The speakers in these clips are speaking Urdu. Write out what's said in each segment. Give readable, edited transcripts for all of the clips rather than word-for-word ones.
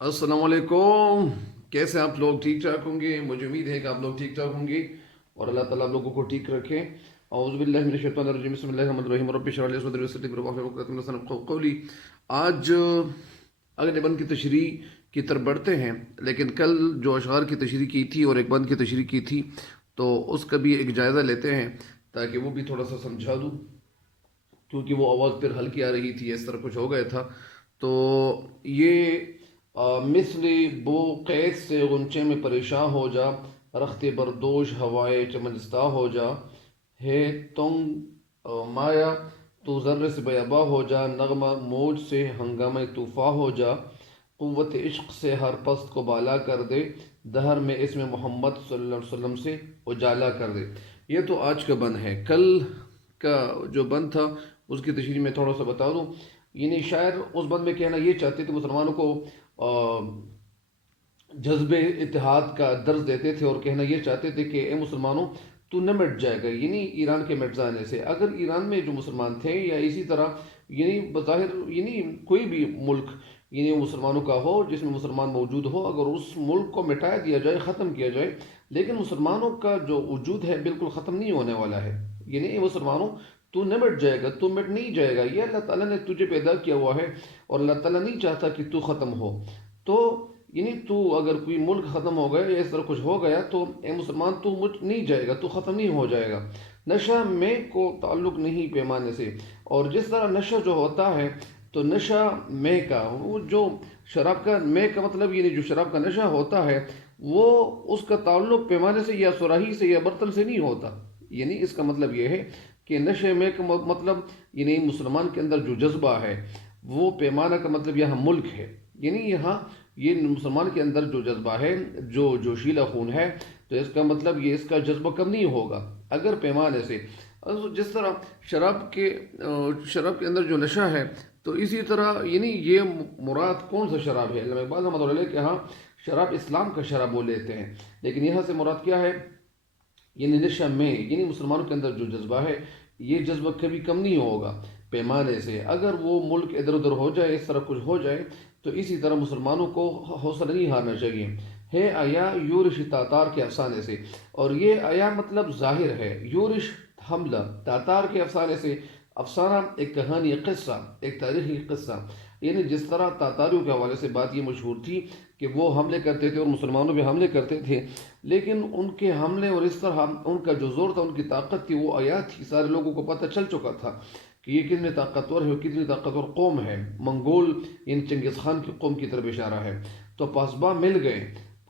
السلام علیکم. کیسے آپ لوگ؟ ٹھیک ٹھاک ہوں گے؟ مجھے امید ہے کہ آپ لوگ ٹھیک ٹھاک ہوں گے اور اللہ تعالیٰ آپ لوگوں کو ٹھیک رکھے. اعوذ باللہ من الشیطان الرجیم. بسم اللہ الرحمن الرحیم. رب اشرح لي صدری ويسر لي امری واحلل عقدۃ من لسانی يفقهوا قولی. آج اگلے بند کی تشریح کی طرف بڑھتے ہیں، لیکن کل جو اشعار کی تشریح کی تھی اور ایک بند کی تشریح کی تھی تو اس کا بھی ایک جائزہ لیتے ہیں تاکہ وہ بھی تھوڑا سا سمجھا دوں، کیونکہ وہ آواز پھر ہلکی آ رہی تھی، اس طرح کچھ ہو گیا تھا. تو یہ مثل بو قید سے غنچے میں پریشاں ہو جا، رخت بردوش ہوائے چمنستہ ہو جا، ہے تنگ مایا تو ذرے سے بیاباں ہو جا، نغمہ موج سے ہنگامہ طوفاں ہو جا، قوت عشق سے ہر پست کو بالا کر دے، دہر میں اسم محمد صلی اللہ علیہ وسلم سے اجالا کر دے. یہ تو آج کا بند ہے. کل کا جو بند تھا اس کی تشریح میں تھوڑا سا بتا دوں. یعنی شاعر اس بند میں کہنا یہ چاہتے تھے، مسلمانوں کو جذب اتحاد کا درس دیتے تھے اور کہنا یہ چاہتے تھے کہ اے مسلمانوں، تو نہ مٹ جائے گا یعنی ایران کے مٹ جانے سے. اگر ایران میں جو مسلمان تھے یا اسی طرح یعنی بظاہر یعنی کوئی بھی ملک یعنی مسلمانوں کا ہو جس میں مسلمان موجود ہو، اگر اس ملک کو مٹا دیا جائے، ختم کیا جائے، لیکن مسلمانوں کا جو وجود ہے بالکل ختم نہیں ہونے والا ہے. یعنی اے مسلمانوں، تو نہ مٹ جائے گا، تو مٹ نہیں جائے گا. یہ اللہ تعالیٰ نے تجھے پیدا کیا ہوا ہے اور اللہ تعالیٰ نہیں چاہتا کہ تو ختم ہو. تو یعنی تو اگر کوئی ملک ختم ہو گیا یا اس طرح کچھ ہو گیا تو اے مسلمان تو مٹ نہیں جائے گا، تو ختم نہیں ہو جائے گا. نشہ میں کو تعلق نہیں پیمانے سے. اور جس طرح نشہ جو ہوتا ہے تو نشہ میں کا وہ جو شراب کا میں کا مطلب یعنی جو شراب کا نشہ ہوتا ہے وہ اس کا تعلق پیمانے سے یا سراہی سے یا برتن سے نہیں ہوتا. یعنی اس کا مطلب یہ ہے کہ نشے میں کا مطلب یعنی مسلمان کے اندر جو جذبہ ہے وہ پیمانہ کا مطلب یہاں ملک ہے. یعنی یہاں یہ مسلمان کے اندر جو جذبہ ہے، جو جوشیلا خون ہے، تو اس کا مطلب یہ اس کا جذبہ کم نہیں ہوگا اگر پیمانے سے. جس طرح شراب کے اندر جو نشہ ہے تو اسی طرح یعنی یہ مراد کون سا شراب ہے؟ علامہ اقبال رحمۃ اللہ علیہ کے ہاں شراب اسلام کا شراب وہ لیتے ہیں، لیکن یہاں سے مراد کیا ہے؟ یعنی نشہ میں یعنی مسلمانوں کے اندر جو جذبہ ہے یہ جذبہ کبھی کم نہیں ہوگا پیمانے سے. اگر وہ ملک ادھر ادھر ہو جائے، اس طرح کچھ ہو جائے، تو اسی طرح مسلمانوں کو حوصلہ نہیں ہارنا چاہیے. ہے آیا یورش تاتار کے افسانے سے. اور یہ آیا مطلب ظاہر ہے، یورش حملہ تاتار کے افسانے سے. افسانہ ایک کہانی، ایک قصہ، ایک تاریخی قصہ. یعنی جس طرح تاتاریوں کے حوالے سے بات یہ مشہور تھی کہ وہ حملے کرتے تھے اور مسلمانوں بھی حملے کرتے تھے، لیکن ان کے حملے اور اس طرح ان کا جو زور تھا، ان کی طاقت تھی، وہ آیات تھی، سارے لوگوں کو پتہ چل چکا تھا کہ یہ کتنے طاقتور ہے اور کتنی طاقتور قوم ہے. منگول یعنی چنگیز خان کی قوم کی طرف اشارہ ہے. تو پاسباں مل گئے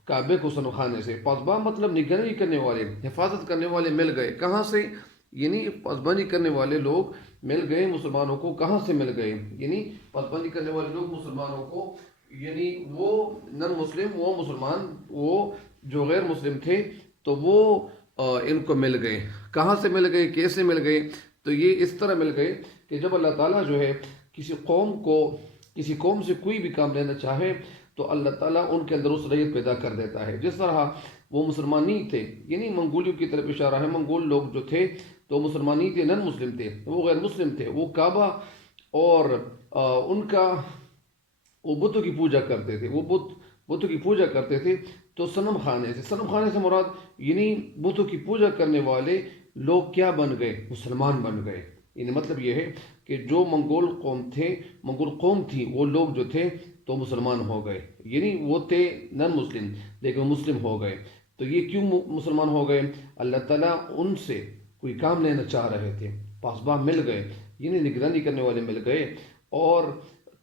کعبے کو سن خانے سے. پاسباں مطلب نگرانی کرنے والے، حفاظت کرنے والے مل گئے. کہاں سے؟ یعنی پاسبانی کرنے والے لوگ مل گئے مسلمانوں کو. کہاں سے مل گئے؟ یعنی پاسبانی کرنے والے لوگ مسلمانوں کو یعنی وہ نن مسلم، وہ مسلمان، وہ جو غیر مسلم تھے تو وہ ان کو مل گئے. کہاں سے مل گئے؟ کیسے مل گئے؟ تو یہ اس طرح مل گئے کہ جب اللہ تعالیٰ جو ہے کسی قوم سے کوئی بھی کام لینا چاہے تو اللہ تعالیٰ ان کے اندر اس صلاحیت پیدا کر دیتا ہے. جس طرح وہ مسلمان نہیں تھے، یعنی منگولیوں کی طرف اشارہ ہے. منگول لوگ جو تھے تو مسلمان نہیں تھے، نن مسلم تھے، وہ غیر مسلم تھے. وہ کعبہ اور ان کا وہ بتوں کی پوجا کرتے تھے. وہ بتوں کی پوجا کرتے تھے. تو صنم خانے سے مراد یعنی بتوں کی پوجا کرنے والے لوگ کیا بن گئے؟ مسلمان بن گئے. یعنی مطلب یہ ہے کہ جو منگول قوم تھی، وہ لوگ جو تھے تو مسلمان ہو گئے. یعنی وہ تھے نن مسلم لیکن وہ مسلم ہو گئے. تو یہ کیوں مسلمان ہو گئے؟ اللہ تعالیٰ ان سے کوئی کام لینا چاہ رہے تھے. پاسباں مل گئے یعنی نگرانی کرنے والے مل گئے، اور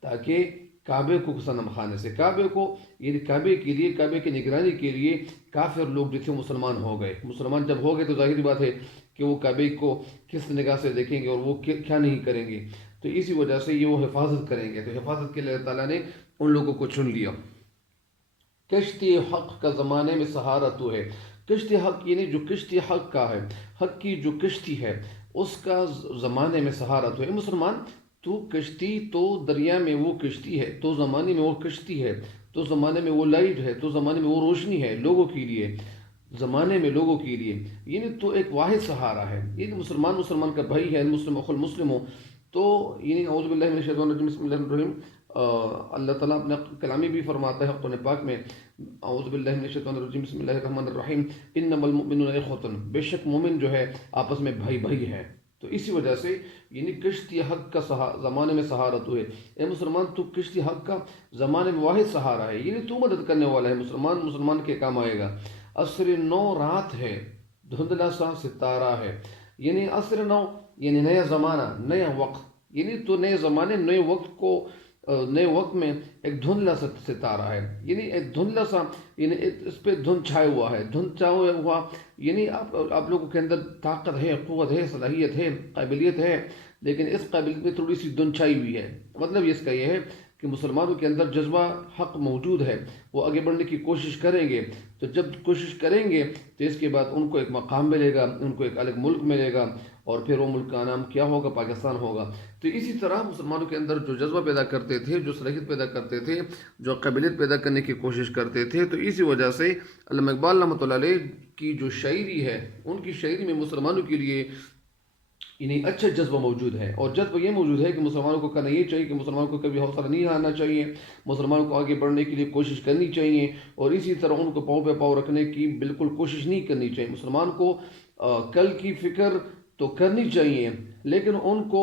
تاکہ کعبے کو صنم خانے سے، کعبے کو یعنی کعبے کے لیے، کعبے کی نگرانی کے لیے کافر لوگ جو تھے مسلمان ہو گئے. مسلمان جب ہو گئے تو ظاہری بات ہے کہ وہ کعبے کو کس نگاہ سے دیکھیں گے اور وہ کیا نہیں کریں گے. تو اسی وجہ سے یہ وہ حفاظت کریں گے. تو حفاظت کے لیے اللہ تعالیٰ نے ان لوگوں کو چن لیا. کشتی حق کا زمانے میں سہارا تو ہے. کشتی حق یعنی جو کشتی حق کا ہے، حق کی جو کشتی ہے، اس کا زمانے میں سہارا تو ہے. مسلمان تو کشتی تو دریا میں وہ کشتی ہے، تو زمانے میں وہ کشتی ہے، تو زمانے میں وہ لائٹ ہے، تو زمانے میں وہ روشنی ہے لوگوں کے لیے، زمانے میں لوگوں کے لیے. یعنی تو ایک واحد سہارا ہے. یعنی مسلمان کا بھائی ہے، مسلم اخو المسلم ہو. تو یعنی اعوذ باللہ من الشیطان الرجیم. بسم اللہ الرحمن الرحیم. اللہ تعالیٰ اپنے کلامی بھی فرماتا ہے قرآن پاک میں، اعوذ باللہ من الشیطان الرجیم بسم اللہ الرحمن الرحیم انما المؤمنون اخوۃ، بے شک مومن جو ہے آپس میں بھائی بھائی ہے۔ تو اسی وجہ سے یعنی کشتی حق کا زمانے میں سہارا تو ہے، اے مسلمان تو کشتی حق کا زمانے میں واحد سہارا ہے، یعنی تو مدد کرنے والا ہے، مسلمان کے کام آئے گا۔ عصر نو رات ہے، دھندلا سا ستارہ ہے، یعنی عصر نو یعنی نیا زمانہ، نیا وقت، یعنی تو نئے زمانے نئے وقت میں ایک دھندلا سا ستارہ ہے، یعنی ایک دھندلا سا، یعنی اس پہ دھند چھائے ہوا ہے، دھند چھائے ہوا، یعنی آپ لوگوں کے اندر طاقت ہے، قوت ہے، صلاحیت ہے، قابلیت ہے، لیکن اس قابلیت میں تھوڑی سی دھند چھائی ہوئی ہے۔ مطلب اس کا یہ ہے کہ مسلمانوں کے اندر جذبہ حق موجود ہے، وہ آگے بڑھنے کی کوشش کریں گے، تو جب کوشش کریں گے تو اس کے بعد ان کو ایک مقام ملے گا، ان کو ایک الگ ملک ملے گا، اور پھر وہ ملک کا نام کیا ہوگا؟ پاکستان ہوگا۔ تو اسی طرح مسلمانوں کے اندر جو جذبہ پیدا کرتے تھے، جو صلاحیت پیدا کرتے تھے، جو قابلیت پیدا کرنے کی کوشش کرتے تھے، تو اسی وجہ سے علامہ اقبال رحمۃ اللہ علیہ کی جو شاعری ہے، ان کی شاعری میں مسلمانوں کے لیے یعنی اچھا جذبہ موجود ہے، اور جذبہ یہ موجود ہے کہ مسلمانوں کو کرنا یہ چاہیے کہ مسلمانوں کو کبھی حوصلہ نہیں ہارنا چاہیے، مسلمانوں کو آگے بڑھنے کے لیے کوشش کرنی چاہیے، اور اسی طرح ان کو پاؤں پہ پاؤں رکھنے کی بالکل کوشش نہیں کرنی چاہیے۔ مسلمان کو کل کی فکر تو کرنی چاہیے، لیکن ان کو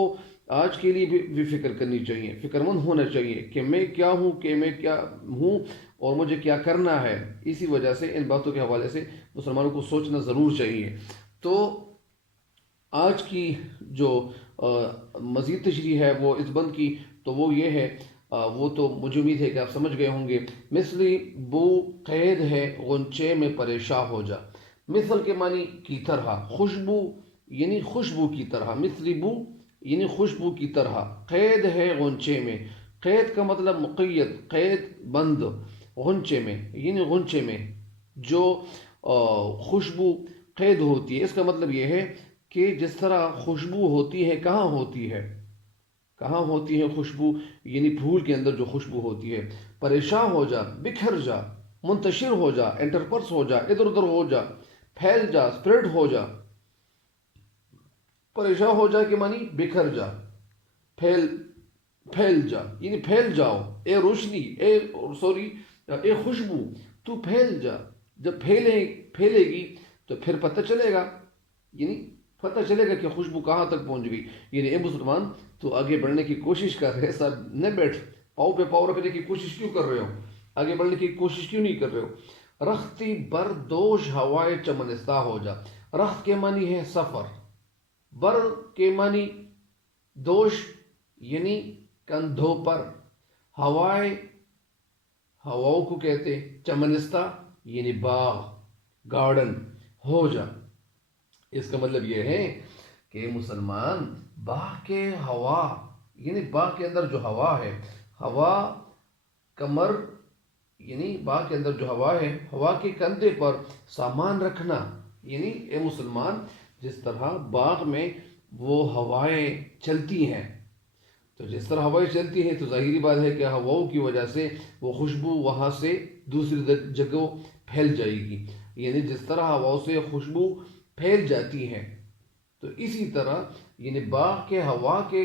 آج کے لیے بھی فکر کرنی چاہیے، فکر مند ہونا چاہیے کہ میں کیا ہوں، کہ میں کیا ہوں، اور مجھے کیا کرنا ہے۔ اسی وجہ سے ان باتوں کے حوالے سے مسلمانوں کو سوچنا ضرور چاہیے۔ تو آج کی جو مزید تشریح ہے وہ اس بند کی، تو وہ یہ ہے، وہ تو مجھے امید ہے کہ آپ سمجھ گئے ہوں گے۔ مثلی بو قید ہے غنچے میں پریشاں ہو جا، مثل کے معنی کی طرح، خوشبو یعنی خوشبو کی طرح، مثلی بو یعنی خوشبو کی طرح، قید ہے غنچے میں، قید کا مطلب مقید، قید بند، غنچے میں یعنی غنچے میں جو خوشبو قید ہوتی ہے، اس کا مطلب یہ ہے کہ جس طرح خوشبو ہوتی ہے، کہاں ہوتی ہے؟ کہاں ہوتی ہے خوشبو؟ یعنی پھول کے اندر جو خوشبو ہوتی ہے۔ پریشان ہو جا، بکھر جا، منتشر ہو جا، انٹرپرس ہو جا، ادھر ادھر ہو جا، پھیل جا، اسپریڈ ہو جا۔ پریشان ہو جا کے معنی بکھر جا، پھیل جا، یعنی پھیل جاؤ، اے روشنی، اے خوشبو، تو پھیل جا۔ جب پھیلے گی تو پھر پتہ چلے گا، یعنی پتہ چلے گا کہ خوشبو کہاں تک پہنچ گئی۔ یعنی اے مسلمان تو آگے بڑھنے کی کوشش کر رہے، سب نہ بیٹھ، پاؤں پہ پاؤں رکھنے کی کوشش کیوں کر رہے ہو؟ آگے بڑھنے کی کوشش کیوں نہیں کر رہے ہو؟ رختی بردوش ہوائے چمنستہ ہو جا۔ رخت کے معنی ہے سفر، بر کے معنی دوش یعنی کندھوں پر، ہواؤں کو کہتے، چمنستہ یعنی باغ، گارڈن، ہو جا۔ اس کا مطلب یہ ہے کہ مسلمان باغ کے ہوا، یعنی باغ کے اندر جو ہوا ہے، ہوا کمر، یعنی باغ کے اندر جو ہوا ہے، ہوا کے کندھے پر سامان رکھنا، یعنی اے مسلمان جس طرح باغ میں وہ ہوائیں چلتی ہیں، تو جس طرح ہوائیں چلتی ہیں تو ظاہری بات ہے کہ ہواؤں کی وجہ سے وہ خوشبو وہاں سے دوسری جگہ پھیل جائے گی، یعنی جس طرح ہواؤں سے خوشبو پھیل جاتی ہیں، تو اسی طرح یعنی باغ کے ہوا کے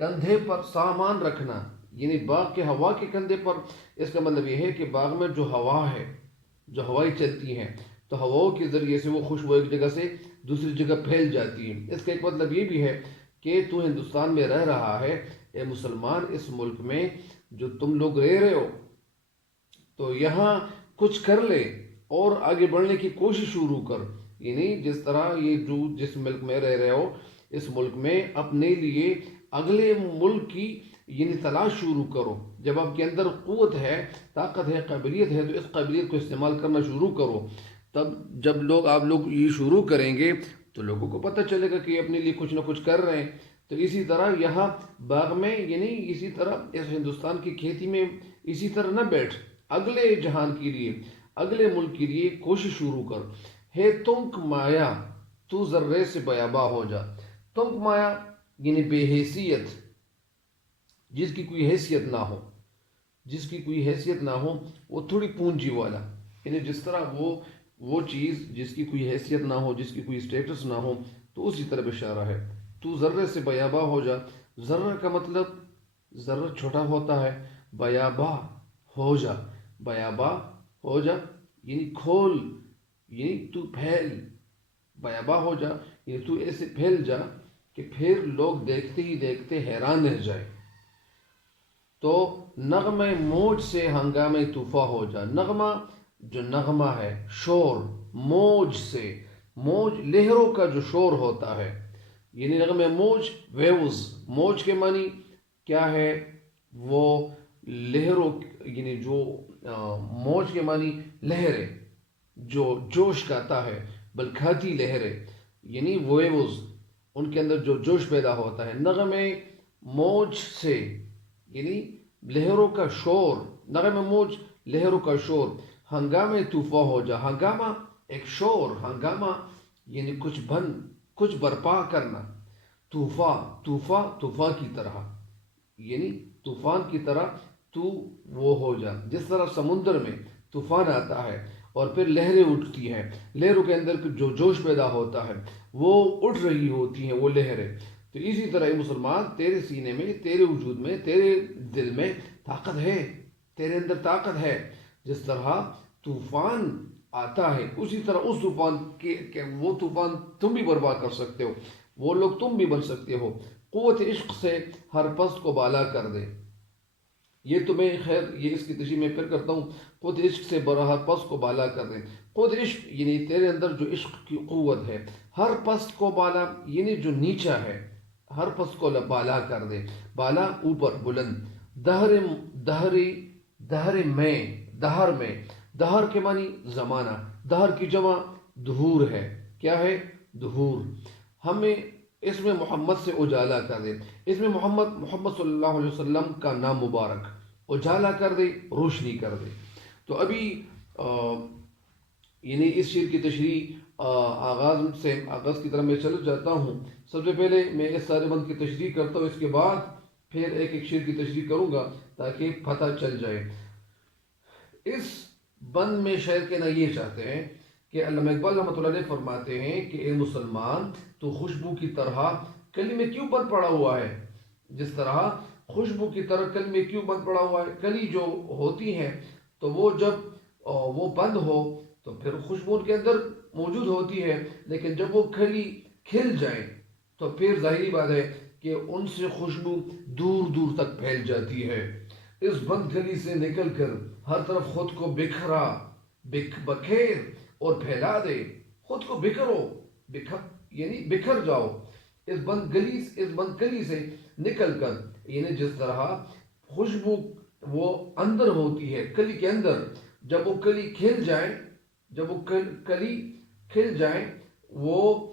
کندھے پر سامان رکھنا، یعنی باغ کے ہوا کے کندھے پر، اس کا مطلب یہ ہے کہ باغ میں جو ہوا ہے، جو ہوائیں چلتی ہیں، تو ہواؤں کے ذریعے سے وہ خوشبو ایک جگہ سے دوسری جگہ پھیل جاتی ہے۔ اس کا ایک مطلب یہ بھی ہے کہ تو ہندوستان میں رہ رہا ہے، اے مسلمان اس ملک میں جو تم لوگ رہ رہے ہو، تو یہاں کچھ کر لے اور آگے بڑھنے کی کوشش شروع کر، یعنی جس طرح جس ملک میں رہ رہے ہو، اس ملک میں اپنے لیے اگلے ملک کی یعنی تلاش شروع کرو۔ جب آپ کے اندر قوت ہے، طاقت ہے، قابلیت ہے، تو اس قابلیت کو استعمال کرنا شروع کرو۔ تب جب آپ لوگ یہ شروع کریں گے تو لوگوں کو پتہ چلے گا کہ یہ اپنے لیے کچھ نہ کچھ کر رہے ہیں۔ تو اسی طرح یہاں باغ میں، یعنی اسی طرح اس ہندوستان کی کھیتی میں اسی طرح نہ بیٹھ، اگلے جہان کے لیے، اگلے ملک کے لیے کوشش شروع کر۔ ہے تنک مایا تو ذرے سے بیاباں ہو جا۔ تنک مایا یعنی بے حیثیت، جس کی کوئی حیثیت نہ ہو، جس کی کوئی حیثیت نہ ہو، وہ تھوڑی پونجی والا، یعنی جس طرح وہ چیز جس کی کوئی حیثیت نہ ہو، جس کی کوئی سٹیٹس نہ ہو، تو اسی طرح اشارہ ہے۔ تو ذرے سے بیاباں ہو جا۔ ذرہ کا مطلب ذرہ چھوٹا ہوتا ہے، بیابا ہو جا، بیابا ہو جا یعنی کھول، یعنی تو پھیل، بیابا ہو جا یعنی تو ایسے پھیل جا کہ پھر لوگ دیکھتے ہی دیکھتے حیران رہ جائے۔ تو نغمہ موج سے ہنگامہ طوفاں ہو جا، نغمہ جو نغمہ ہے، شور، موج سے، موج لہروں کا جو شور ہوتا ہے، یعنی نغمہ موج، ویوز، موج کے معنی کیا ہے؟ وہ لہروں، یعنی جو موج کے معنی لہریں، جو جوش کہتا ہے، بلکھاتی لہریں، یعنی ویوز، ان کے اندر جو جوش پیدا ہوتا ہے۔ نغمے موج سے یعنی لہروں کا شور، نغمہ موج لہروں کا شور، ہنگامہ طوفاں ہو جا، ہنگامہ ایک شور، ہنگامہ یعنی کچھ برپا کرنا، طوفاں، طوفاں، طوفان کی طرح، یعنی طوفان کی طرح تو وہ ہو جا، جس طرح سمندر میں طوفان آتا ہے اور پھر لہریں اٹھتی ہیں، لہروں کے اندر جو جوش پیدا ہوتا ہے وہ اٹھ رہی ہوتی ہیں وہ لہریں، تو اسی طرح یہ مسلمان تیرے سینے میں، تیرے وجود میں، تیرے دل میں طاقت ہے، تیرے اندر طاقت ہے، جس طرح طوفان آتا ہے اسی طرح اس طوفان کے وہ طوفان تم بھی برپا کر سکتے ہو، وہ لوگ تم بھی بن سکتے ہو۔ قوت عشق سے ہر پست کو بالا کر دے، یہ تمہیں خیر، یہ اس کی تشریح میں پھر کرتا ہوں، قوت عشق سے ہر پست کو بالا کر دے، قوت عشق یعنی تیرے اندر جو عشق کی قوت ہے، ہر پست کو بالا یعنی جو نیچا ہے، ہر پست کو بالا کر دے، بالا اوپر بلند، دہر، دہری، دہر میں، دہر کے معنی زمانہ، دہر کی جمع دہور ہے، کیا ہے؟ دہور، ہمیں اس میں محمد سے اجالا کر دے، اس میں محمد صلی اللہ علیہ وسلم کا نام مبارک اجالا کر دے، روشنی کر دے۔ تو ابھی یعنی اس شعر کی تشریح آغاز کی طرف میں چل جاتا ہوں۔ سب سے پہلے میں اس سارے بند کی تشریح کرتا ہوں، اس کے بعد پھر ایک ایک شعر کی تشریح کروں گا تاکہ پتہ چل جائے۔ اس بند میں شاعر کہنا یہ چاہتے ہیں کہ علامہ اقبال رحمۃ اللہ علیہ فرماتے ہیں کہ اے مسلمان، تو خوشبو کی طرح کلی میں کیوں بند پڑا ہوا ہے؟ جس طرح خوشبو کی طرح کلی میں کیوں بند پڑا ہوا ہے؟ کلی جو ہوتی ہیں تو وہ جب وہ بند ہو تو پھر خوشبو ان کے اندر موجود ہوتی ہے، لیکن جب وہ کلی کھل جائیں تو پھر ظاہری بات ہے کہ ان سے خوشبو دور دور تک پھیل جاتی ہے۔ اس بند گلی سے نکل کر ہر طرف خود کو بکھیر اور پھیلا دے، خود کو بکھرو، یعنی بکھر جاؤ، اس بند گلی سے نکل کر، یعنی جس طرح خوشبو وہ اندر ہوتی ہے کلی کے اندر، جب وہ کلی کھل جائے، جب وہ کلی کھل جائے، وہ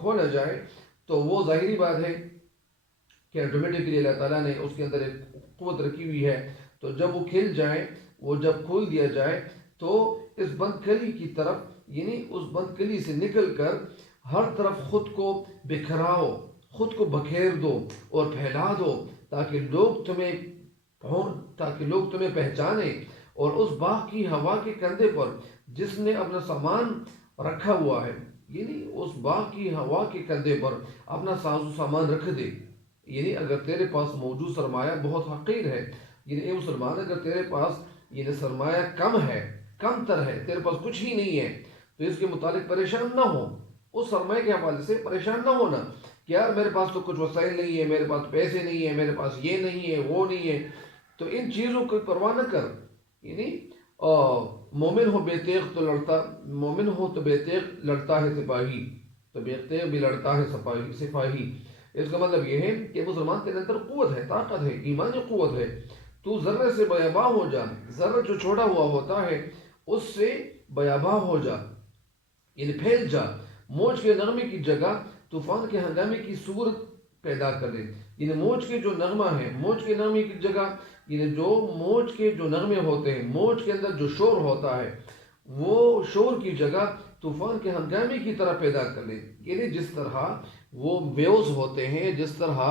کھولا جائے تو وہ ظاہری بات ہے کہ آٹومیٹکلی اللہ تعالیٰ نے اس کے اندر ایک قوت رکھی ہوئی ہے، تو جب وہ کھل جائے، وہ جب کھول دیا جائے تو اس بند کلی کی طرف، یعنی اس بند کلی سے نکل کر ہر طرف خود کو بکھراؤ، خود کو بکھیر دو اور پھیلا دو تاکہ لوگ تمہیں پہچانیں، اور اس باغ کی ہوا کے کندھے پر جس نے اپنا سامان رکھا ہوا ہے، یعنی اس باغ کی ہوا کے کندھے پر اپنا ساز و سامان رکھ دے، یعنی اگر تیرے پاس موجود سرمایہ بہت حقیر ہے، یعنی اے مسلمان اگر تیرے پاس یعنی سرمایہ کم ہے، کم تر ہے، تیرے پاس کچھ ہی نہیں ہے، تو اس کے متعلق پریشان نہ ہو، اس سرمایہ کے حوالے سے پریشان نہ ہونا کہ یار میرے پاس تو کچھ وسائل نہیں ہے، میرے پاس پیسے نہیں ہے، میرے پاس یہ نہیں ہے، وہ نہیں ہے، تو ان چیزوں کو پرواہ نہ کر، یعنی مومن ہو بے تیغ تو لڑتا، مومن ہو تو بے تیغ لڑتا ہے سپاہی، تو بے تیغ بھی لڑتا ہے سپاہی۔ اس کا مطلب یہ ہے کہ مسلمان تیرے اندر قوت ہے، طاقت ہے، ایمانی قوت ہے، تو ذرے سے بیاباں ہو جا، ذرہ جو چھوٹا ہوا ہوتا ہے اس سے بیاباں ہو جا، یعنی پھیل جا، موج کے نغمے کی جگہ طوفان کے ہنگامے کی صورت پیدا کر دے، یعنی موج کے جو نغمہ ہے، موج کے نغمے کی جگہ، یعنی جو موج کے جو نغمے ہوتے ہیں، موج کے اندر جو شور ہوتا ہے، وہ شور کی جگہ طوفان کے ہنگامے کی طرح پیدا کر لے، یعنی جس طرح وہ ویوز ہوتے ہیں، جس طرح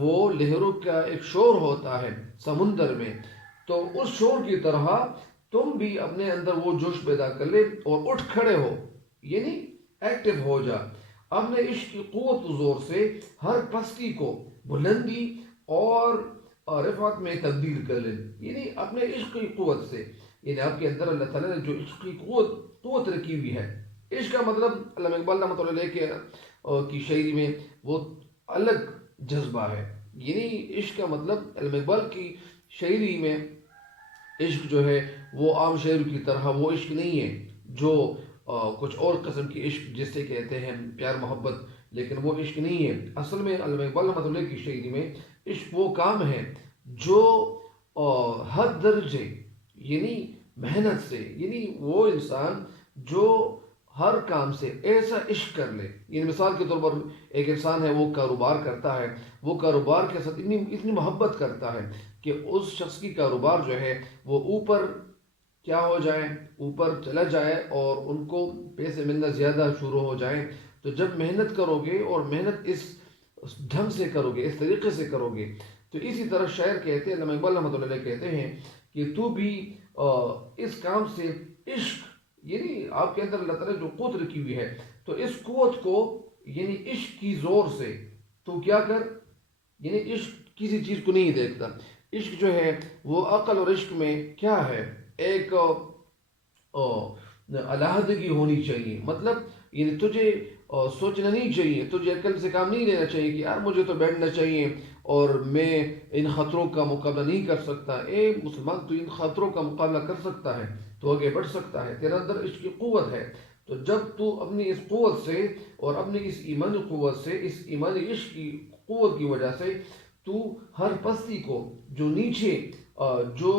وہ لہروں کا ایک شور ہوتا ہے سمندر میں، تو اس شور کی طرح تم بھی اپنے اندر وہ جوش پیدا کر لے اور اٹھ کھڑے ہو، یعنی ایکٹیو ہو جا، اپنے عشق کی قوت و زور سے ہر پستی کو بلندی اور رفعت میں تبدیل کر لیں، یعنی اپنے عشق کی قوت سے، یعنی آپ کے اندر اللہ تعالیٰ نے جو عشق کی قوت رکھی ہوئی ہے. عشق کا مطلب علامہ اقبال رحمۃ اللہ علیہ کی شاعری میں وہ الگ جذبہ ہے. یعنی عشق کا مطلب علامہ اقبال کی شاعری میں عشق جو ہے وہ عام شاعری کی طرح وہ عشق نہیں ہے جو کچھ اور قسم کی عشق جسے کہتے ہیں پیار محبت، لیکن وہ عشق نہیں ہے. اصل میں علامہ اقبال رحمۃ اللہ کی شاعری میں عشق وہ کام ہے جو حد درجے یعنی محنت سے، یعنی وہ انسان جو ہر کام سے ایسا عشق کر لے. یعنی مثال کے طور پر ایک انسان ہے، وہ کاروبار کرتا ہے، وہ کاروبار کے ساتھ اتنی محبت کرتا ہے کہ اس شخص کی کاروبار جو ہے وہ اوپر کیا ہو جائے، اوپر چلا جائے اور ان کو پیسے ملنا زیادہ شروع ہو جائیں. تو جب محنت کرو گے اور محنت اس ڈھنگ سے کرو گے، اس طریقے سے کرو گے، تو اسی طرح شاعر کہتے ہیں، علامہ اقبال رحمۃ اللہ علیہ کہتے ہیں کہ تو بھی اس کام سے عشق، یعنی آپ کے اندر اللہ تعالیٰ جو قوت رکھی ہوئی ہے، تو اس قوت کو یعنی عشق کی زور سے تو کیا کر، یعنی عشق کسی چیز کو نہیں دیکھتا. عشق جو ہے وہ عقل اور عشق میں کیا ہے، ایک علیحدگی ہونی چاہیے. مطلب یعنی تجھے سوچنا نہیں چاہیے، تجھے عقل سے کام نہیں لینا چاہیے کہ یار مجھے تو بیٹھنا چاہیے اور میں ان خطروں کا مقابلہ نہیں کر سکتا. اے مسلمان، تو ان خطروں کا مقابلہ کر سکتا ہے، تو آگے بڑھ سکتا ہے، تیرا اندر عشق کی قوت ہے. تو جب تو اپنی اس قوت سے اور اپنی اس ایمانی قوت سے، اس ایمانی عشق کی قوت کی وجہ سے تو ہر پستی کو، جو نیچے جو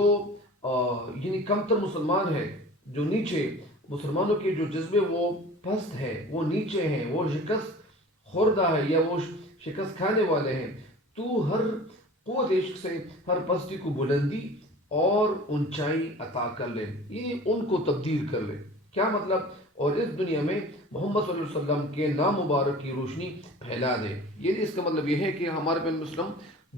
یعنی کمتر مسلمان ہے، جو نیچے مسلمانوں کے جو جذبے وہ پست ہے، وہ نیچے ہیں، وہ شکست خوردہ ہے یا وہ شکست کھانے والے ہیں، تو ہر قوت عشق سے ہر پستی کو بلندی اور اونچائی عطا کر لے، یعنی ان کو تبدیل کر لے. کیا مطلب؟ اور اس دنیا میں محمد صلی اللہ علیہ وسلم کے نام مبارک کی روشنی پھیلا دے. یعنی اس کا مطلب یہ ہے کہ ہمارے بین مسلم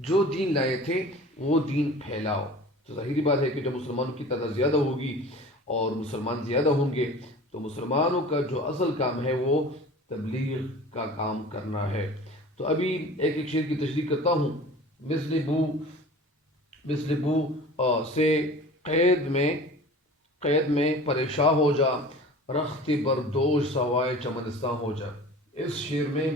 جو دین لائے تھے وہ دین پھیلاؤ. تو ظاہری بات ہے کہ جب مسلمانوں کی تعداد زیادہ ہوگی اور مسلمان زیادہ ہوں گے تو مسلمانوں کا جو اصل کام ہے وہ تبلیغ کا کام کرنا ہے. تو ابھی ایک شعر کی تشریح کرتا ہوں. مثل بو سے قید میں پریشاں ہو جا، رخت بردوش سوائے چمنستان ہو جا. اس شعر میں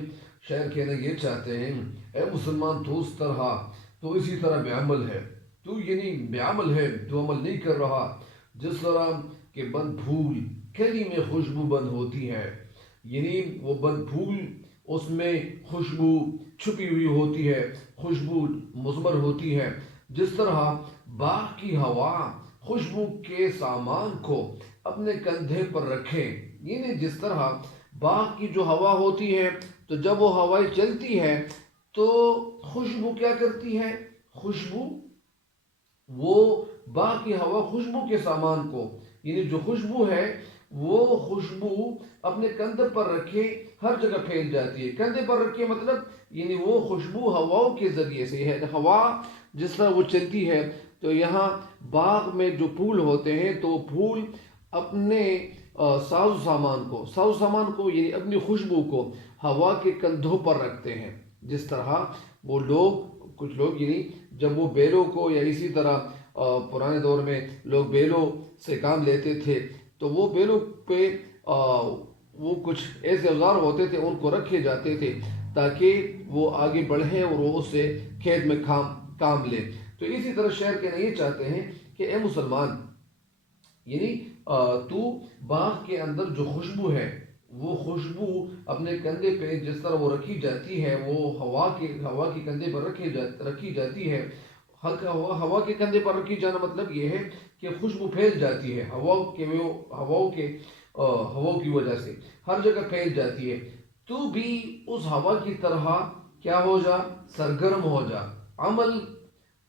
شاعر کہنا یہ چاہتے ہیں، اے مسلمان، تو اس طرح، تو اسی طرح بے عمل ہے، تو یعنی بے عمل ہے، تو عمل نہیں کر رہا. جس طرح کہ بند پھول کلی میں خوشبو بند ہوتی ہے، یعنی وہ بند پھول اس میں خوشبو چھپی ہوئی ہوتی ہے، خوشبو مضمر ہوتی ہے. جس طرح باغ کی ہوا خوشبو کے سامان کو اپنے کندھے پر رکھے، یعنی جس طرح باغ کی جو ہوا ہوتی ہے تو جب وہ ہوائیں چلتی ہے تو خوشبو کیا کرتی ہے، خوشبو وہ باغ کی ہوا خوشبو کے سامان کو، یعنی جو خوشبو ہے وہ خوشبو اپنے کندھے پر رکھے ہر جگہ پھیل جاتی ہے. کندھے پر رکھے مطلب یعنی وہ خوشبو ہواؤں کے ذریعے سے ہے. ہوا جس طرح وہ چلتی ہے تو یہاں باغ میں جو پھول ہوتے ہیں تو پھول اپنے ساز و سامان کو یعنی اپنی خوشبو کو ہوا کے کندھوں پر رکھتے ہیں. جس طرح وہ لوگ، کچھ لوگ یعنی جب وہ بیلوں کو، یا اسی طرح پرانے دور میں لوگ بیلوں سے کام لیتے تھے تو وہ بیلوں پہ وہ کچھ ایسے اوزار ہوتے تھے ان کو رکھے جاتے تھے تاکہ وہ آگے بڑھیں اور وہ اس سے کھیت میں کام لیں. تو اسی طرح شعر کہنا یہ چاہتے ہیں کہ اے مسلمان، یعنی تو باغ کے اندر جو خوشبو ہے وہ خوشبو اپنے کندھے پہ جس طرح وہ رکھی جاتی ہے، وہ ہوا کے کندھے پر رکھی جاتی ہے. ہوا کے کندھے پر رکھی جانا مطلب یہ ہے کہ خوشبو پھیل جاتی ہے ہواؤں کی وجہ سے ہر جگہ پھیل جاتی ہے. تو بھی اس ہوا کی طرح کیا ہو جا، سرگرم ہو جا، عمل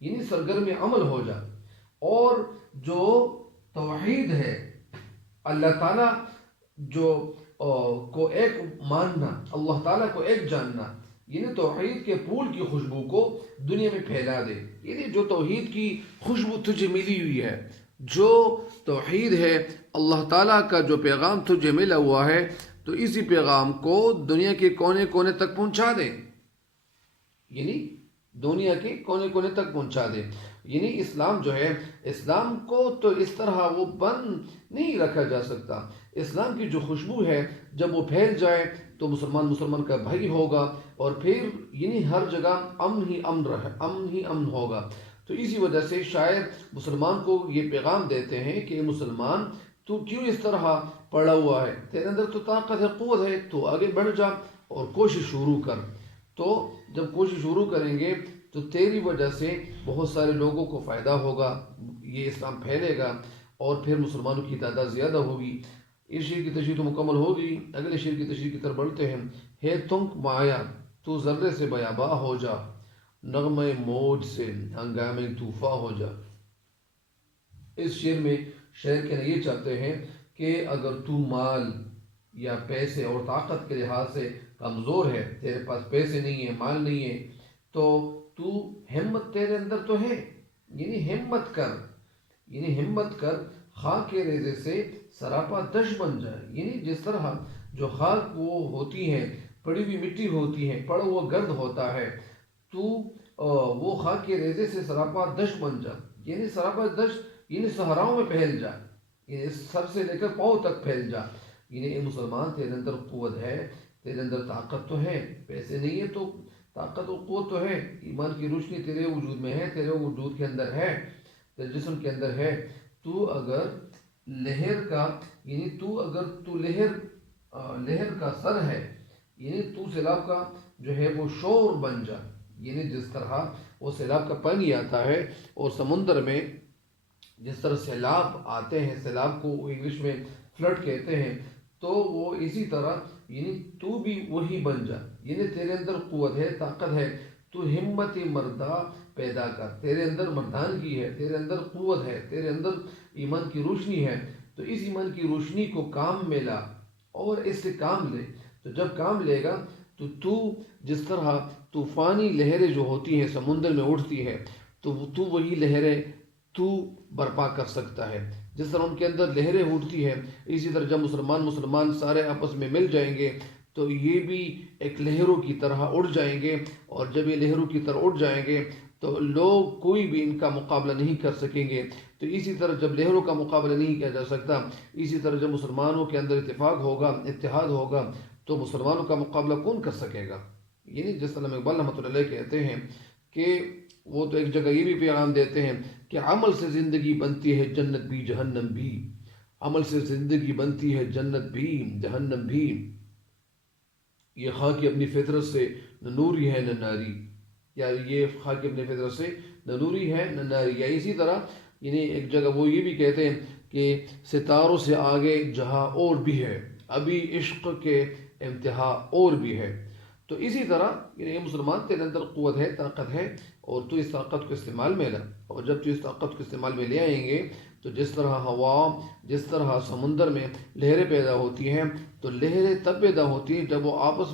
یعنی سرگرم عمل ہو جا. اور جو توحید ہے، اللہ تعالیٰ کو ایک ماننا، اللہ تعالیٰ کو ایک جاننا، یعنی توحید کے پھول کی خوشبو کو دنیا میں پھیلا دے. یعنی جو توحید کی خوشبو تجھے ملی ہوئی ہے، جو توحید ہے، اللہ تعالیٰ کا جو پیغام تجھے ملا ہوا ہے، تو اسی پیغام کو دنیا کے کونے کونے تک پہنچا دے. یعنی دنیا کے کونے کونے تک پہنچا دے۔ یعنی اسلام جو ہے، اسلام کو تو اس طرح وہ بند نہیں رکھا جا سکتا۔ اسلام کی جو خوشبو ہے جب وہ پھیل جائے تو مسلمان مسلمان کا بھائی ہوگا، اور پھر یعنی ہر جگہ امن ہی امن رہے، امن ہی امن ہوگا۔ تو اسی وجہ سے شاعر مسلمان کو یہ پیغام دیتے ہیں کہ مسلمان تو کیوں اس طرح پڑا ہوا ہے، تیرے اندر تو طاقت ہے، قوت ہے، تو آگے بڑھ جا اور کوشش شروع کر۔ تو جب کوشش شروع کریں گے تو تیری وجہ سے بہت سارے لوگوں کو فائدہ ہوگا، یہ اسلام پھیلے گا اور پھر مسلمانوں کی تعداد زیادہ ہوگی۔ اس شعر کی تشریح تو مکمل ہوگی، اگلے شعر کی تشریح کی طرف بڑھتے ہیں۔ ہے تنک مایا تو ذرے سے بیاباں ہو جا، نغمے موج سے ہنگامے طوفاں ہو جا۔ اس شعر میں شاعر کہنا یہ چاہتے ہیں کہ اگر تو مال یا پیسے اور طاقت کے لحاظ سے کمزور ہے، تیرے پاس پیسے نہیں ہیں، مال نہیں ہے، تو ہمت تیرے اندر تو ہے، یعنی ہمت کر، یعنی ہمت کر، خاک کے ریزے سے سراپا دش بن جائے۔ یعنی جس طرح جو خاک وہ ہوتی ہے، پڑی ہوئی مٹی ہوتی ہے، پڑا ہوا گرد ہوتا ہے، تو وہ خاک کے ریزے سے سراپا دش بن جا، یعنی سراپا دش یعنی صحراؤں میں پھیل جا، یعنی سر سے لے کر پاؤں تک پھیل جا۔ یعنی اے مسلمان، تیرے اندر قوت ہے، تیرے اندر طاقت تو ہے، پیسے نہیں ہے تو طاقت و قوت تو ہے، ایمان کی روشنی تیرے وجود میں ہے، تیرے وجود کے اندر ہے، تیرے جسم کے اندر ہے۔ تو اگر لہر کا یعنی تو اگر تو لہر کا سر ہے، یعنی تو سیلاب کا جو ہے وہ شور بن جا۔ یعنی جس طرح وہ سیلاب کا پانی آتا ہے اور سمندر میں جس طرح سیلاب آتے ہیں، سیلاب کو انگلش میں فلڈ کہتے ہیں، تو وہ اسی طرح یعنی تو بھی وہی بن جا۔ یعنی تیرے اندر قوت ہے، طاقت ہے، تو ہمت مردہ پیدا کر، تیرے اندر مردانگی ہے، تیرے اندر قوت ہے، تیرے اندر ایمان کی روشنی ہے، تو اس ایمان کی روشنی کو کام میں لا اور اس سے کام لے۔ تو جب کام لے گا تو جس طرح طوفانی لہریں جو ہوتی ہیں سمندر میں اٹھتی ہے، تو وہی لہریں تو برپا کر سکتا ہے۔ جس طرح ان کے اندر لہریں اٹھتی ہیں، اسی طرح جب مسلمان سارے آپس میں مل جائیں گے تو یہ بھی ایک لہروں کی طرح اڑ جائیں گے، اور جب یہ لہروں کی طرح اڑ جائیں گے تو لوگ کوئی بھی ان کا مقابلہ نہیں کر سکیں گے۔ تو اسی طرح جب لہروں کا مقابلہ نہیں کیا جا سکتا، اسی طرح جب مسلمانوں کے اندر اتفاق ہوگا، اتحاد ہوگا، تو مسلمانوں کا مقابلہ کون کر سکے گا؟ یعنی جس طرح اقبال رحمۃ اللہ علیہ کہتے ہیں کہ وہ تو ایک جگہ یہ بھی پیغام دیتے ہیں کہ عمل سے زندگی بنتی ہے جنت بھی جہنم بھی، عمل سے زندگی بنتی ہے جنت بھی جہنم بھی، یہ خاک اپنی فطرت سے نہ نوری ہے نہ ناری، یا یہ خاک اپنی فطرت سے نہ نوری ہے نہ ناری۔ یا اسی طرح یعنی ایک جگہ وہ یہ بھی کہتے ہیں کہ ستاروں سے آگے جہاں اور بھی ہے، ابھی عشق کے انتہا اور بھی ہے۔ تو اسی طرح یعنی مسلمان تیرے اندر قوت ہے، طاقت ہے، اور تو اس طاقت کو استعمال میں لا، اور جب تو اس طاقت کو استعمال میں لے آئیں گے تو جس طرح ہوا، جس طرح سمندر میں لہریں پیدا ہوتی ہیں، تو لہریں تب پیدا ہوتی ہیں جب وہ آپس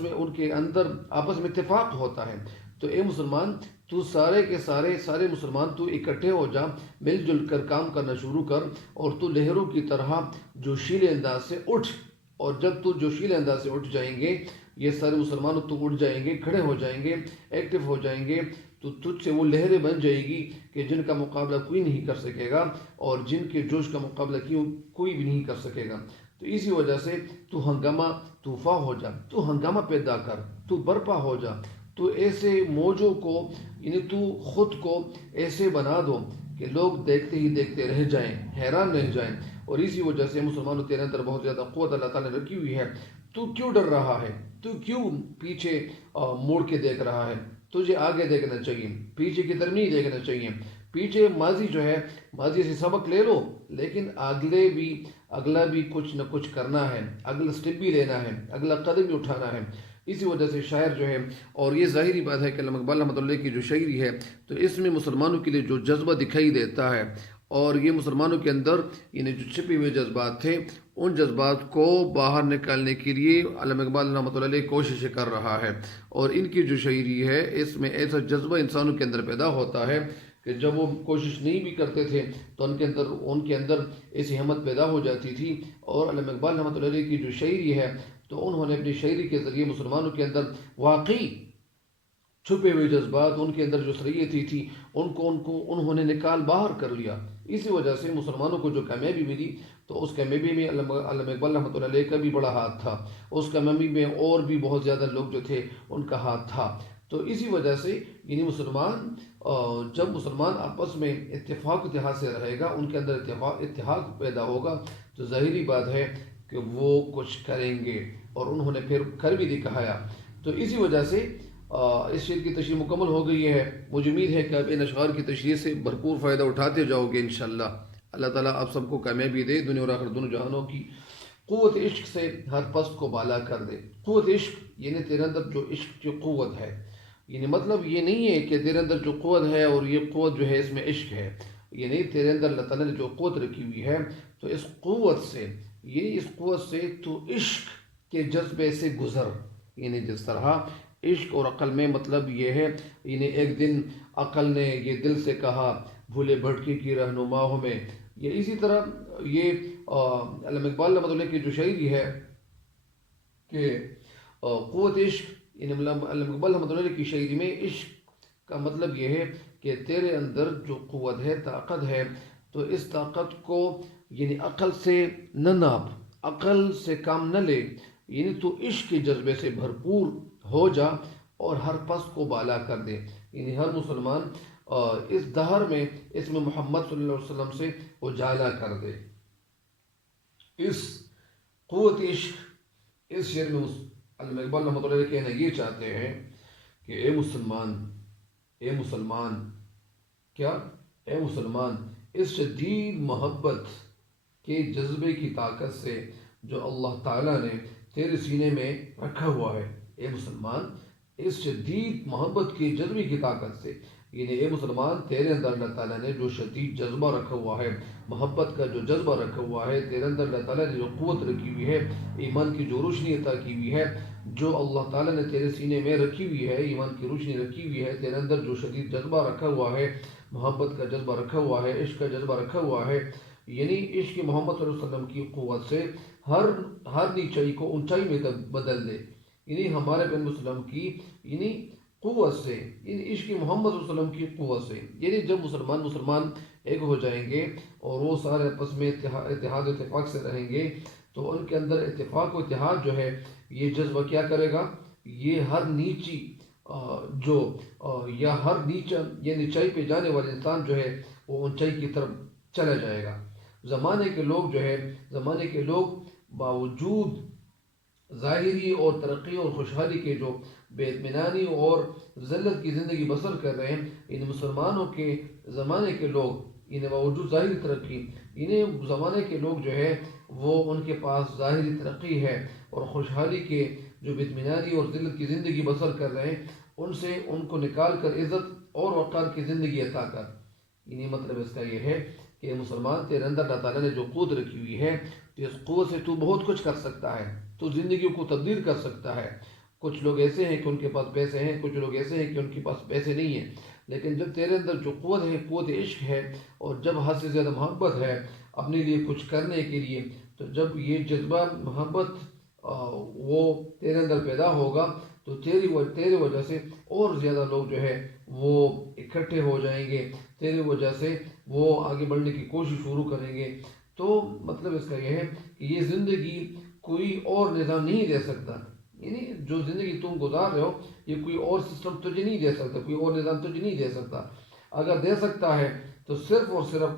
میں ان کے اندر آپس میں اتفاق ہوتا ہے۔ تو اے مسلمان، تو سارے کے سارے مسلمان تو اکٹھے ہو جا، مل جل کر کام کرنا شروع کر، اور تو لہروں کی طرح جوشیلے انداز سے اٹھ، اور جب تو جوشیلے انداز سے اٹھ جائیں گے، یہ سارے مسلمان تو اٹھ جائیں گے، کھڑے ہو جائیں گے، ایکٹیو ہو جائیں گے، تو تجھ سے وہ لہریں بن جائے گی کہ جن کا مقابلہ کوئی نہیں کر سکے گا، اور جن کے جوش کا مقابلہ کوئی بھی نہیں کر سکے گا۔ تو اسی وجہ سے تو ہنگامہ طوفاں ہو جا، تو ہنگامہ پیدا کر، تو برپا ہو جا، تو ایسے موجوں کو یعنی تو خود کو ایسے بنا دو کہ لوگ دیکھتے ہی دیکھتے رہ جائیں، حیران رہ جائیں۔ اور اسی وجہ سے مسلمانوں تیرے اندر بہت زیادہ قوت اللہ تعالیٰ نے رکھی ہوئی ہے۔ تو کیوں ڈر رہا ہے؟ تو کیوں پیچھے موڑ کے دیکھ رہا ہے؟ تجھے آگے دیکھنا چاہیے، پیچھے کی طرف نہیں دیکھنا چاہیے۔ پیچھے ماضی جو ہے، ماضی سے سبق لے لو، لیکن اگلا بھی کچھ نہ کچھ کرنا ہے، اگلا سٹیپ بھی لینا ہے، اگلا قدم بھی اٹھانا ہے۔ اسی وجہ سے شاعر جو ہے، اور یہ ظاہری بات ہے کہ علامہ اقبال رحمۃ اللہ کی جو شاعری ہے، تو اس میں مسلمانوں کے لیے جو جذبہ دکھائی دیتا ہے، اور یہ مسلمانوں کے اندر یعنی جو چھپے ہوئے جذبات تھے، ان جذبات کو باہر نکالنے کے لیے علامہ اقبال رحمۃ اللہ علیہ کوششیں کر رہا ہے۔ اور ان کی جو شاعری ہے، اس میں ایسا جذبہ انسانوں کے اندر پیدا ہوتا ہے کہ جب وہ کوشش نہیں بھی کرتے تھے تو ان کے اندر ایسی ہمت پیدا ہو جاتی تھی۔ اور علامہ اقبال رحمۃ اللہ علیہ کی جو شاعری ہے، تو انہوں نے اپنی شاعری کے ذریعے مسلمانوں کے اندر واقعی چھپے ہوئے جذبات، ان کے اندر جو صلاحیتیں تھی، انہوں نے نکال باہر کر لیا۔ اسی وجہ سے مسلمانوں کو جو کامیابی ملی، تو اس کامیابی میں علامہ اقبال رحمۃ اللہ علیہ کا بھی بڑا ہاتھ تھا، اس کامیابی میں اور بھی بہت زیادہ لوگ جو تھے ان کا ہاتھ تھا۔ تو اسی وجہ سے یعنی جب مسلمان آپس میں اتفاق اتحاد سے رہے گا، ان کے اندر اتحاد پیدا ہوگا، تو ظاہری بات ہے کہ وہ کچھ کریں گے، اور انہوں نے پھر کر بھی دکھایا۔ تو اسی وجہ سے اس شعر کی تشریح مکمل ہو گئی ہے۔ مجھے امید ہے کہ آپ ان اشعار کی تشریح سے بھرپور فائدہ اٹھاتے جاؤ گے انشاءاللہ۔ اللہ تعالیٰ آپ سب کو کامیابی دے، دنیا اور آخرت دونوں جہانوں کی۔ قوت عشق سے ہر پست کو بالا کر دے۔ قوت عشق یعنی تیرے اندر جو عشق کی قوت ہے، یعنی مطلب یہ نہیں ہے کہ تیرے اندر جو قوت ہے اور یہ قوت جو ہے اس میں عشق ہے، یعنی تیرے اندر اللہ تعالیٰ نے جو قوت رکھی ہوئی ہے، تو اس قوت سے تو عشق کے جذبے سے گزر۔ یعنی جس طرح عشق اور عقل میں مطلب یہ ہے، یعنی ایک دن عقل نے یہ دل سے کہا بھولے بھٹکے کی رہنماؤں میں، یہ اسی طرح یہ علامہ اقبال رحمۃ اللہ کی جو شاعری ہے کہ قوت عشق، یعنی علامہ اقبال رحمۃ اللہ کی شاعری میں عشق کا مطلب یہ ہے کہ تیرے اندر جو قوت ہے، طاقت ہے، تو اس طاقت کو یعنی عقل سے نہ ناپ، عقل سے کام نہ لے، یعنی تو عشق کے جذبے سے بھرپور ہو جا اور ہر پس کو بالا کر دے۔ یعنی ہر مسلمان اس دہر میں اسم محمد صلی اللہ علیہ وسلم سے اجالا کر دے۔ اس قوت عشق، اس شعر میں علامہ اقبال رحمۃ اللہ علیہ کہنا یہ چاہتے ہیں کہ اے مسلمان کیا؟ اے مسلمان، اس شدید محبت کے جذبے کی طاقت سے جو اللہ تعالیٰ نے تیرے سینے میں رکھا ہوا ہے، اے مسلمان، اس شدید محبت کے جذبے کی طاقت سے، یعنی اے مسلمان، تیرے اندر اللہ تعالیٰ نے جو شدید جذبہ رکھا ہوا ہے، محبت کا جو جذبہ رکھا ہوا ہے، تیرے اندر اللہ تعالیٰ نے جو قوت رکھی ہوئی ہے، ایمان کی جو روشنی عطا کی ہوئی ہے، جو اللہ تعالیٰ نے تیرے سینے میں رکھی ہوئی ہے، ایمان کی روشنی رکھی ہوئی ہے، تیرے اندر جو شدید جذبہ رکھا ہوا ہے، محبت کا جذبہ رکھا ہوا ہے، عشق کا جذبہ رکھا ہوا ہے، یعنی عشق محمد صلی اللہ علیہ وسلم کی قوت سے ہر نیچائی کو اونچائی میں بدل دے۔ یعنی ہمارے بن مسلم کی یعنی قوت سے، یعنی عشق محمد صلی اللہ علیہ وسلم کی قوت سے، یعنی جب مسلمان ایک ہو جائیں گے اور وہ سارے آپس میں اتحاد و اتفاق سے رہیں گے، تو ان کے اندر اتفاق و اتحاد جو ہے یہ جذبہ کیا کرے گا؟ یہ ہر نیچی یا ہر نیچائی پہ جانے والے انسان جو ہے وہ اونچائی کی طرف چلا جائے گا۔ زمانے کے لوگ باوجود ظاہری اور ترقی اور خوشحالی کے جو بے اطمینانی اور ذلت کی زندگی بسر کر رہے ہیں، ان مسلمانوں کے زمانے کے لوگ انہیں باوجود ظاہری ترقی، انہیں زمانے کے لوگ جو ہے وہ ان کے پاس ظاہری ترقی ہے اور خوشحالی کے جو بے اطمینانی اور ذلت کی زندگی بسر کر رہے ہیں، ان کو نکال کر عزت اور وقار کی زندگی عطا کر۔ یعنی مطلب اس کا یہ ہے کہ مسلمان، تیرے اندر اللہ تعالیٰ نے جو قوت رکھی ہوئی ہے، تو اس قوت سے تو بہت کچھ کر سکتا ہے، تو زندگی کو تبدیل کر سکتا ہے۔ کچھ لوگ ایسے ہیں کہ ان کے پاس پیسے ہیں، کچھ لوگ ایسے ہیں کہ ان کے پاس پیسے نہیں ہیں، لیکن جب تیرے اندر جو قوت ہے، قوت عشق ہے، اور جب حد سے زیادہ محبت ہے اپنے لیے کچھ کرنے کے لیے، تو جب یہ جذبہ محبت وہ تیرے اندر پیدا ہوگا، تو تیرے وجہ سے اور زیادہ لوگ جو ہے وہ اکٹھے ہو جائیں گے، تیرے وجہ سے وہ آگے بڑھنے کی کوشش شروع کریں گے۔ تو مطلب اس کا یہ ہے کہ یہ زندگی کوئی اور نظام نہیں دے سکتا، یعنی جو زندگی تم گزار رہے ہو یہ کوئی اور سسٹم تجھے نہیں دے سکتا، کوئی اور نظام تجھے نہیں دے سکتا۔ اگر دے سکتا ہے تو صرف اور صرف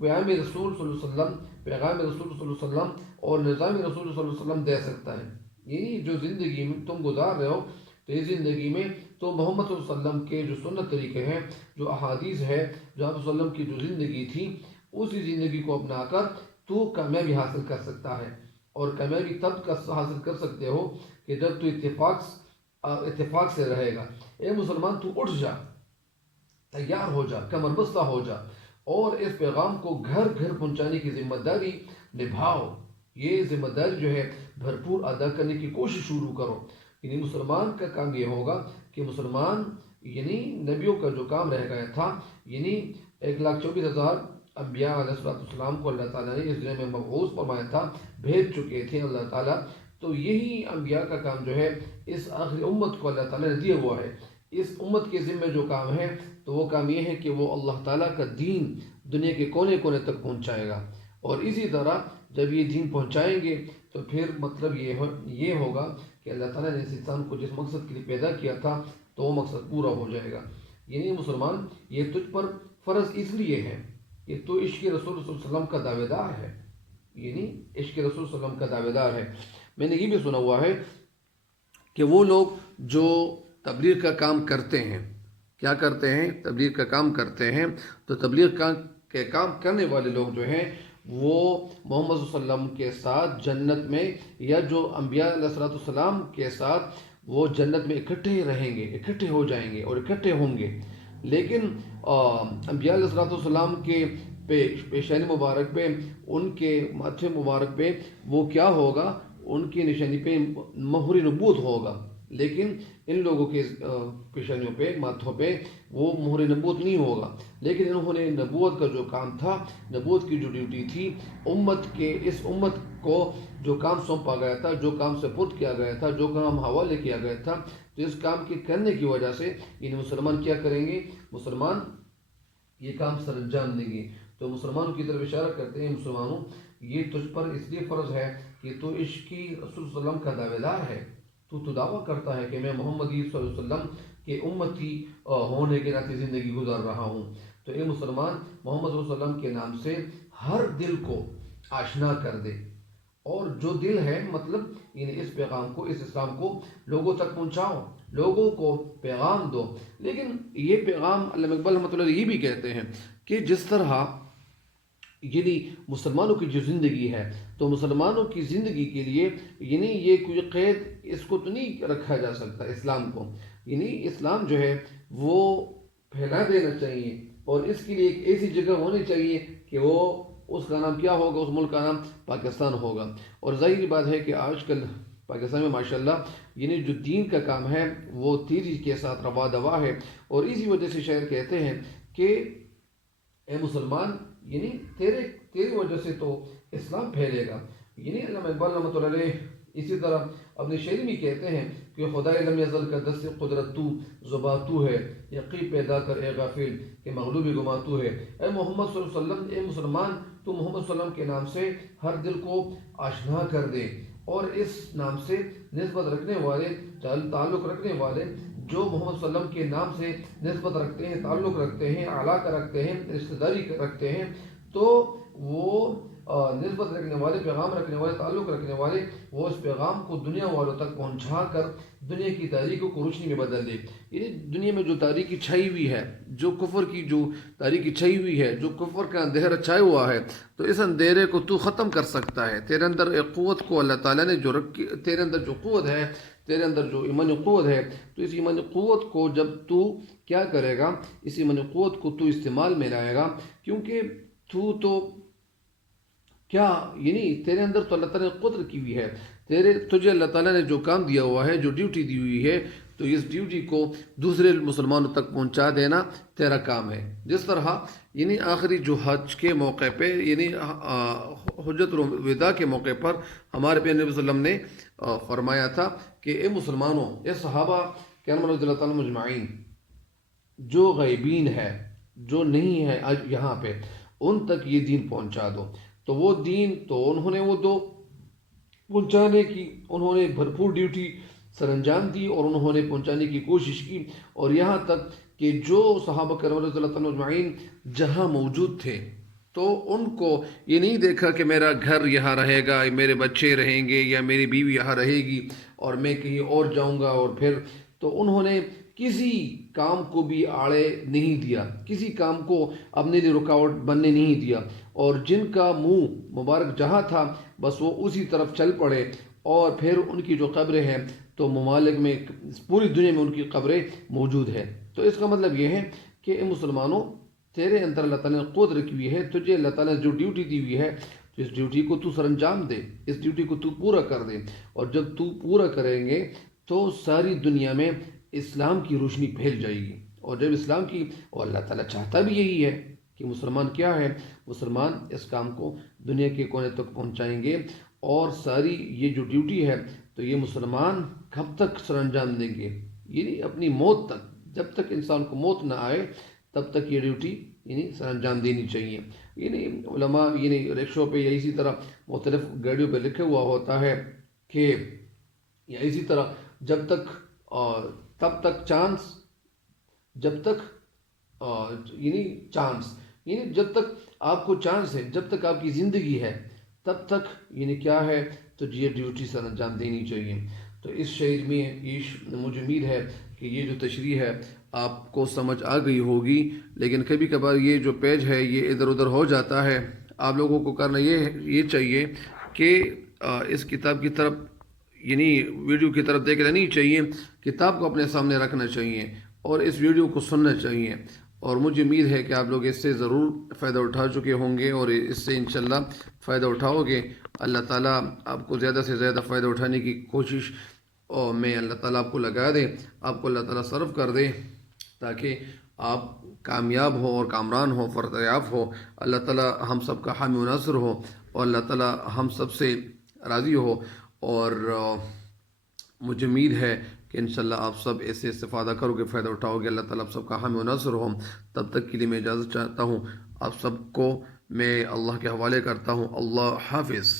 پیغام رسول صلی اللہ علیہ وسلم اور نظام رسول صلی اللہ علیہ وسلم دے سکتا ہے۔ یعنی جو زندگی میں تم گزار رہے ہو، تو اس زندگی میں تو محمد صلی اللہ علیہ وسلم کے جو سنت طریقے ہیں، جو احادیث ہے، جو آپ صلی اللہ علیہ وسلم کی جو زندگی تھی، اسی زندگی کو اپنا کر تو کامیابی حاصل کر سکتا ہے۔ اور کامیابی تب حاصل کر سکتے ہو کہ جب تو اتفاق سے رہے گا۔ اے مسلمان، تو اٹھ جا، تیار ہو جا، کمر بستہ ہو جا، اور اس پیغام کو گھر گھر پہنچانے کی ذمہ داری نبھاؤ۔ یہ ذمہ داری جو ہے بھرپور ادا کرنے کی کوشش شروع کرو۔ یعنی مسلمان کا کام یہ ہوگا کہ مسلمان، یعنی نبیوں کا جو کام رہ گیا تھا، یعنی 1,24,000 انبیاء علیہ السلام کو اللہ تعالیٰ نے اس دنیا میں مبعوث فرمایا تھا، بھیج چکے تھے اللہ تعالیٰ، تو یہی انبیاء کا کام جو ہے اس آخری امت کو اللہ تعالیٰ نے دیا ہوا ہے اس امت کے ذمے جو کام ہے تو وہ کام یہ ہے کہ وہ اللہ تعالیٰ کا دین دنیا کے کونے کونے تک پہنچائے گا، اور اسی طرح جب یہ دین پہنچائیں گے تو پھر مطلب یہ ہوگا کہ اللہ تعالیٰ نے اس انسان کو جس مقصد کے لیے پیدا کیا تھا تو وہ مقصد پورا ہو جائے گا۔ یعنی مسلمان یہ تجھ پر فرض اس لیے ہے کہ تو عشق رسول صلی اللہ علیہ وسلم کا دعوے دار ہے، یعنی عشق رسول صلی اللہ علیہ وسلم کا دعوے دار ہے۔ میں نے یہ بھی سنا ہوا ہے کہ وہ لوگ جو تبلیغ کا کام کرتے ہیں، کیا کرتے ہیں؟ تبلیغ کا کام کرتے ہیں، تو تبلیغ کے کام کرنے والے لوگ جو ہیں وہ محمد صلی اللہ علیہ وسلم کے ساتھ جنت میں، یا جو انبیاء علیہ السلام کے ساتھ وہ جنت میں اکٹھے رہیں گے، اکٹھے ہو جائیں گے اور اکٹھے ہوں گے۔ لیکن انبیاء علیہ السلام کے پیشانی مبارک پہ، ان کے ماتھے مبارک پہ وہ کیا ہوگا؟ ان کی نشانی پہ مہر نبوت ہوگا، لیکن ان لوگوں کے پیشانیوں پہ، ماتھوں پہ وہ مہر نبوت نہیں ہوگا۔ لیکن انہوں نے نبوت کا جو کام تھا، نبوت کی جو ڈیوٹی تھی، اس امت کو جو کام سونپا گیا تھا، جو کام سپرد کیا گیا تھا، جو کام حوالے کیا گیا تھا، تو اس کام کے کرنے کی وجہ سے یہ مسلمان کیا کریں گے؟ مسلمان یہ کام سر انجام دیں گے۔ تو مسلمانوں کی طرف اشارہ کرتے ہیں، مسلمانوں یہ تجھ پر اس لیے فرض ہے کہ تو عشقی رسول صلی اللہ علیہ وسلم کا دعوے دار ہے، تو دعویٰ کرتا ہے کہ میں محمدی صلی اللہ علیہ وسلم کے امتی ہونے کے ناطے زندگی گزار رہا ہوں۔ تو اے مسلمان، محمد صلی اللہ علیہ وسلم کے نام سے ہر دل کو آشنا کر دے، اور جو دل ہے مطلب یعنی اس پیغام کو، اس اسلام کو لوگوں تک پہنچاؤ، لوگوں کو پیغام دو۔ لیکن یہ پیغام علامہ اقبال رحمۃ اللہ علیہ یہ بھی کہتے ہیں کہ جس طرح یعنی مسلمانوں کی جو زندگی ہے، تو مسلمانوں کی زندگی کے لیے یعنی یہ کوئی قید اس کو تو نہیں رکھا جا سکتا اسلام کو، یعنی اسلام جو ہے وہ پھیلا دینا چاہیے، اور اس کے لیے ایک ایسی جگہ ہونی چاہیے کہ وہ اس کا نام کیا ہوگا؟ اس ملک کا نام پاکستان ہوگا۔ اور ظاہری بات ہے کہ آج کل پاکستان میں ماشاءاللہ یعنی جو دین کا کام ہے وہ تیزی کے ساتھ رواں دوا ہے، اور اسی وجہ سے شاعر کہتے ہیں کہ اے مسلمان، یعنی تیری وجہ سے تو اسلام پھیلے گا۔ یعنی علامہ اقبال رحمۃ اللہ علیہ اسی طرح اپنی شعری میں کہتے ہیں کہ خدائے لم یزل کا دست قدرت تو، زباں تو ہے، یقین پیدا کر اے غافل کہ مغلوبی گما تو ہے۔ اے محمد صلی اللہ علیہ وسلم، اے مسلمان، تو محمد صلی اللہ علیہ وسلم کے نام سے ہر دل کو آشنا کر دے، اور اس نام سے نسبت رکھنے والے، تعلق رکھنے والے جو محمد صلی اللہ علیہ وسلم کے نام سے نسبت رکھتے ہیں، تعلق رکھتے ہیں، علاقہ رکھتے ہیں، رشتہ داری رکھتے ہیں، تو وہ نسبت رکھنے والے، پیغام رکھنے والے، تعلق رکھنے والے، وہ اس پیغام کو دنیا والوں تک پہنچا کر دنیا کی تاریکی کو روشنی میں بدل دے۔ یعنی دنیا میں جو تاریکی چھائی ہوئی ہے، جو کفر کی جو تاریکی چھائی ہوئی ہے، جو کفر کا اندھیرا چھایا ہوا ہے، تو اس اندھیرے کو تو ختم کر سکتا ہے۔ تیرے اندر ایک قوت کو اللہ تعالیٰ نے جو رکھی، تیرے اندر جو قوت ہے، تیرے اندر جو ایمانی قوت ہے، تو اس ایمانی قوت کو جب تو کیا کرے گا؟ اس ایمانی قوت کو تو استعمال میں لائے گا، کیونکہ تو کیا یعنی تیرے اندر تو اللہ تعالیٰ نے قدرت کی ہوئی ہے، تجھے اللہ تعالیٰ نے جو کام دیا ہوا ہے، جو ڈیوٹی دی ہوئی ہے، تو اس ڈیوٹی کو دوسرے مسلمانوں تک پہنچا دینا تیرا کام ہے۔ جس طرح یعنی آخری جو حج کے موقع پہ، یعنی حجت الوداع کے موقع پر ہمارے پیارے نبی صلی اللہ علیہ وسلم نے فرمایا تھا کہ اے مسلمانوں، اے صحابہ کرام رضی اللہ تعالیٰ مجمعین، جو غیبین ہے، جو نہیں ہے آج یہاں پہ، ان تک یہ دین پہنچا دو۔ تو وہ دین تو انہوں نے وہ دو پہنچانے کی، انہوں نے بھرپور ڈیوٹی سر انجام دی، اور انہوں نے پہنچانے کی کوشش کی، اور یہاں تک کہ جو صحابہ کرام رضی اللہ تعالیٰ اجمعین جہاں موجود تھے، تو ان کو یہ نہیں دیکھا کہ میرا گھر یہاں رہے گا، میرے بچے رہیں گے، یا میری بیوی یہاں رہے گی اور میں کہیں اور جاؤں گا، اور پھر تو انہوں نے کسی کام کو بھی آڑے نہیں دیا، کسی کام کو اپنے لیے رکاوٹ بننے نہیں دیا، اور جن کا منہ مبارک جہاں تھا بس وہ اسی طرف چل پڑے، اور پھر ان کی جو قبریں ہیں تو ممالک میں، پوری دنیا میں ان کی قبریں موجود ہیں۔ تو اس کا مطلب یہ ہے کہ اے مسلمانوں، تیرے اندر اللہ تعالیٰ نے قدرت رکھی ہوئی ہے، تجھے اللہ تعالیٰ نے جو ڈیوٹی دی ہوئی ہے، تو اس ڈیوٹی کو تو سر انجام دے، اس ڈیوٹی کو تو پورا کر دے، اور جب تو پورا کریں گے تو ساری دنیا میں اسلام کی روشنی پھیل جائے گی، اور جب اسلام کی، اور اللہ تعالیٰ چاہتا بھی یہی ہے کہ مسلمان کیا ہے؟ مسلمان اس کام کو دنیا کے کونے تک پہنچائیں گے، اور ساری یہ جو ڈیوٹی ہے تو یہ مسلمان کب تک سر انجام دیں گے؟ یعنی اپنی موت تک، جب تک انسان کو موت نہ آئے تب تک یہ ڈیوٹی یعنی سر انجام دینی چاہیے. یعنی علماء یعنی رکشوں پہ یا اسی طرح مختلف گاڑیوں پہ لکھا ہوا ہوتا ہے کہ یا اسی طرح جب تک تب تک چانس جب تک یعنی چانس یعنی جب تک آپ کو چانس ہے، جب تک آپ کی زندگی ہے تب تک یعنی کیا ہے تو یہ ڈیوٹی سر انجام دینی چاہیے. تو اس شعر میں مجھے امید ہے کہ یہ جو تشریح ہے آپ کو سمجھ آ گئی ہوگی. لیکن کبھی کبھار یہ جو پیج ہے یہ ادھر ادھر ہو جاتا ہے. آپ لوگوں کو کرنا یہ چاہیے کہ اس کتاب کی طرف یعنی ویڈیو کی طرف دیکھ نہیں چاہیے، کتاب کو اپنے سامنے رکھنا چاہیے اور اس ویڈیو کو سننا چاہیے. اور مجھے امید ہے کہ آپ لوگ اس سے ضرور فائدہ اٹھا چکے ہوں گے اور اس سے انشاءاللہ فائدہ اٹھاؤ گے. اللہ تعالیٰ آپ کو زیادہ سے زیادہ فائدہ اٹھانے کی کوشش اور میں اللہ تعالیٰ آپ کو لگا دے، آپ کو اللہ تعالیٰ صرف کر دے تاکہ آپ کامیاب ہو اور کامران ہو، فرتیاب ہو. اللہ تعالیٰ ہم سب کا حامی و ناصر ہو اور اللہ تعالیٰ ہم سب سے راضی ہو. اور مجھے امید ہے کہ انشاءاللہ آپ سب ایسے استفادہ کرو گے، فائدہ اٹھاؤ گے. اللہ تعالیٰ آپ سب کا حامی و ناصر ہو. تب تک کے لیے میں اجازت چاہتا ہوں، آپ سب کو میں اللہ کے حوالے کرتا ہوں. اللہ حافظ.